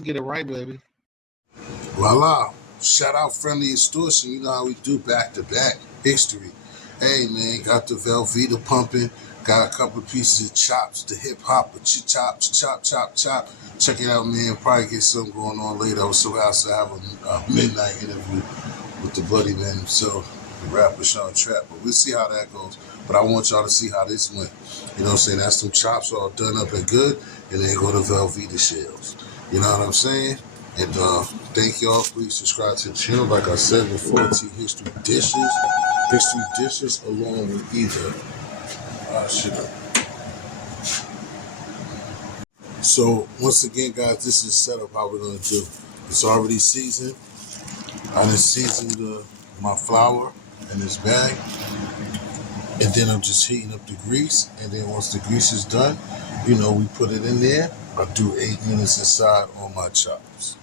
to get it right, baby. Voila. Shout out Friendly Extortion. You know how we do back to back history. Hey man, got the Velveeta pumping. Got a couple of pieces of chops, the hip hop with chop, chop, chop, chop. Check it out, man. Probably get something going on later. I was so happy to have a midnight interview with the buddy man himself, the rapper Sean Trap. But we'll see how that goes. But I want y'all to see how this went. You know what I'm saying? That's some chops all done up and good, and then go to Velveeta shells. You know what I'm saying? And thank y'all. Please subscribe to the channel. Like I said before, T History Dishes. History Dishes along with either. Shit. So once again, guys, this is set up how we're gonna do. It's already seasoned. I just seasoned my flour in this bag, and then I'm just heating up the grease. And then once the grease is done, you know, we put it in there. I do 8 minutes inside on my chops.